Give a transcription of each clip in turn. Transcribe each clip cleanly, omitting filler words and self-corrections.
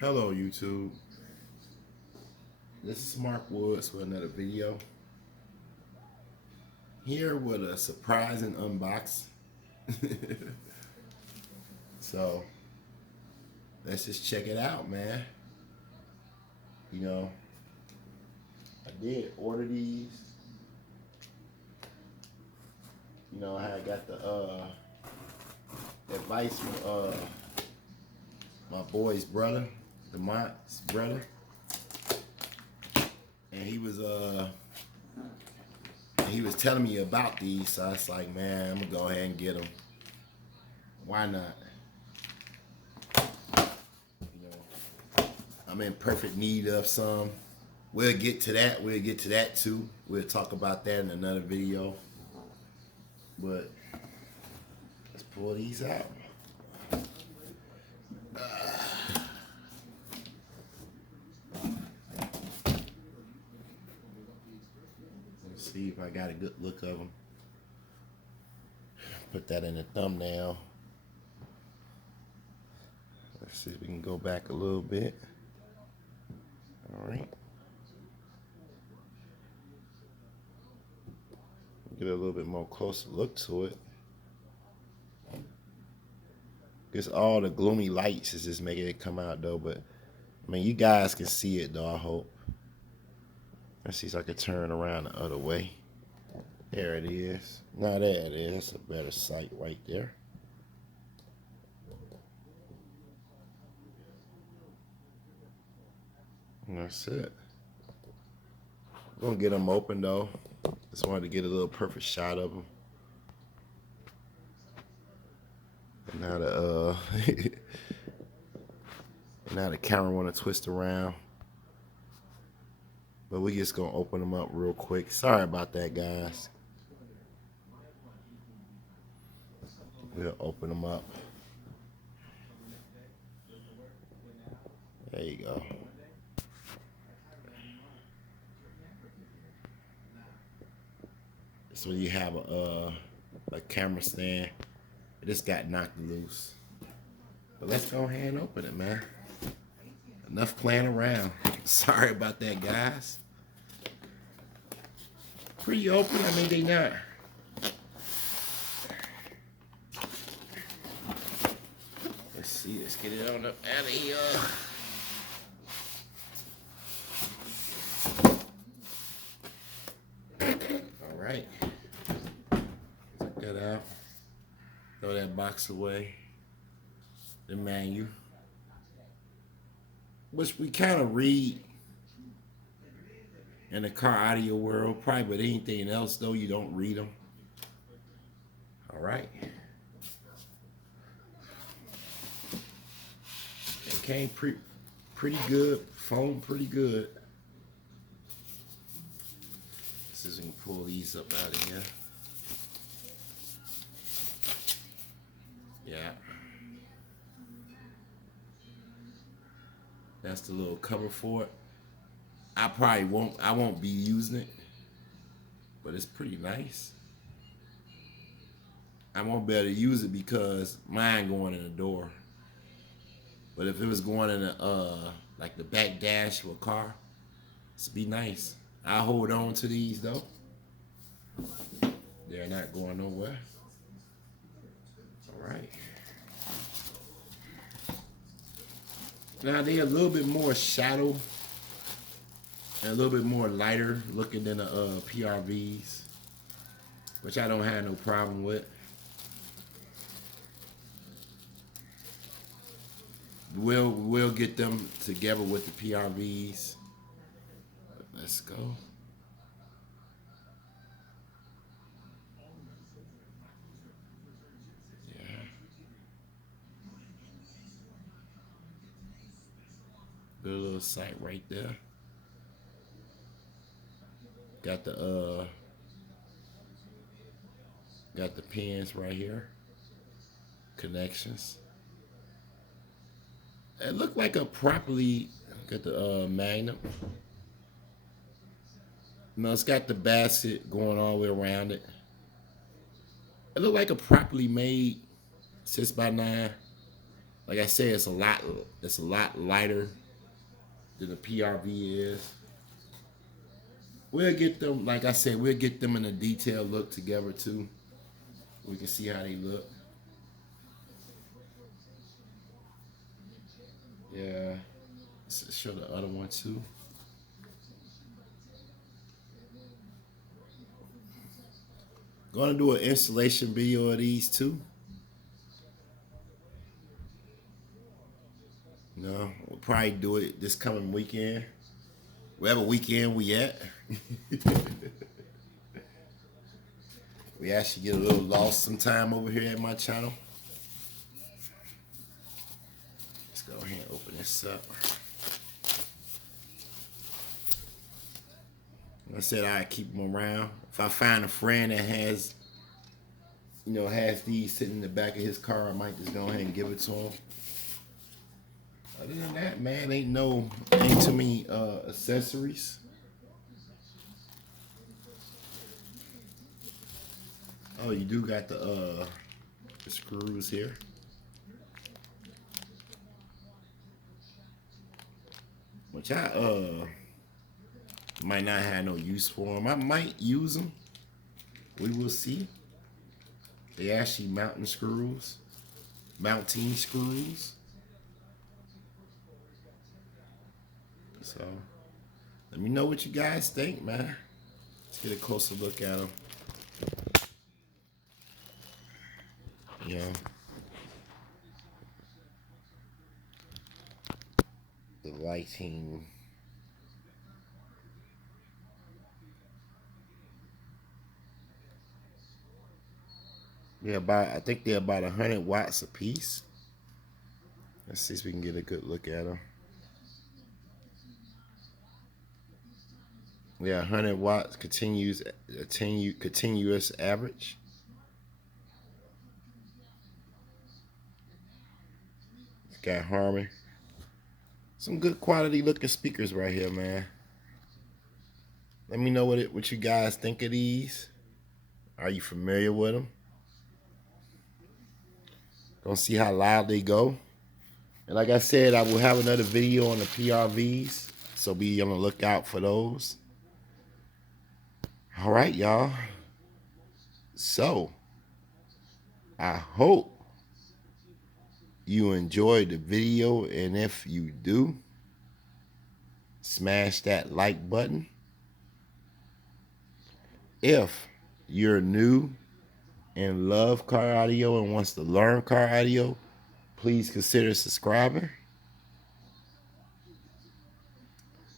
Hello YouTube, this is Mark Woods with another video. Here with a surprising unbox. So let's just check it out, man. You know, I did order these. I got the advice from my boy's brother, Demont's brother. And he was telling me about these, so I was like, man, I'm gonna go ahead and get them. Why not? I'm in perfect need of some. We'll get to that. We'll get to that too. We'll talk about that in another video. But let's pull these out. Let's see if I got a good look of them. Put that in the thumbnail. Let's see if we can go back a little bit. All right. Get a little bit more closer look to it. Guess all the gloomy lights is just making it come out though, but I mean, you guys can see it though, I hope. Let's see if I can turn around the other way. There it is. Now there it is. That's a better sight right there. And that's it. I'm gonna get them open though. Just wanted to get a little perfect shot of them. And now the now the camera want to twist around. But we just gonna open them up real quick. Sorry about that, guys. We'll open them up. There you go. So you have a camera stand. It just got knocked loose. But let's go ahead and open it, man. Enough playing around. Sorry about that, guys. Pretty open. I mean, they not. Let's see. Let's get it on up out of here. All right. Take that out. Throw that box away. The menu. Which we kind of read in the car audio world, probably, but anything else though, you don't read them. All right. It came pretty good, foam pretty good. Let's see if we can pull these up out of here. Yeah. That's the little cover for it. I won't be using it, but it's pretty nice. I won't be able to use it because mine going in the door. But if it was going in like the back dash of a car, it'd be nice. I hold on to these though. They're not going nowhere. All right. Now they're a little bit more shadow and a little bit more lighter looking than the PRVs, which I don't have no problem with. We'll get them together with the PRVs. Let's go. Yeah. Good little sight right there. Got the pins right here. Connections. It looked like a properly got the magnet. No, it's got the basket going all the way around it. It looked like a properly made 6x9 Like I said, it's a lot lighter than the PRV is. We'll get them, like I said, we'll get them in a detailed look together too. We can see how they look. Yeah. Let's show the other one too. Gonna do an installation video of these too. No, we'll probably do it this coming weekend. Whatever weekend we at. We actually get a little lost sometime over here at my channel. Let's go ahead and open this up. I said I'd keep them around. If I find a friend that has, has these sitting in the back of his car, I might just go ahead and give it to him. Other than that, man, ain't too many accessories. Oh, you do got the screws here. Which I might not have no use for them. I might use them. We will see. They actually mounting screws. So, let me know what you guys think, man. Let's get a closer look at them. You know, the lighting. I think they're about 100 watts a piece. Let's see if we can get a good look at them. Yeah, 100 watts continuous average. It's got Harmony. Some good quality looking speakers right here, man. Let me know what you guys think of these. Are you familiar with them? Gonna see how loud they go. And like I said, I will have another video on the PRVs, so be on the lookout for those. All right, y'all. So, I hope you enjoyed the video, and if you do, smash that like button. If you're new and love car audio and wants to learn car audio, please consider subscribing.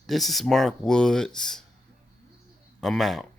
This is Mark Woods. I'm out.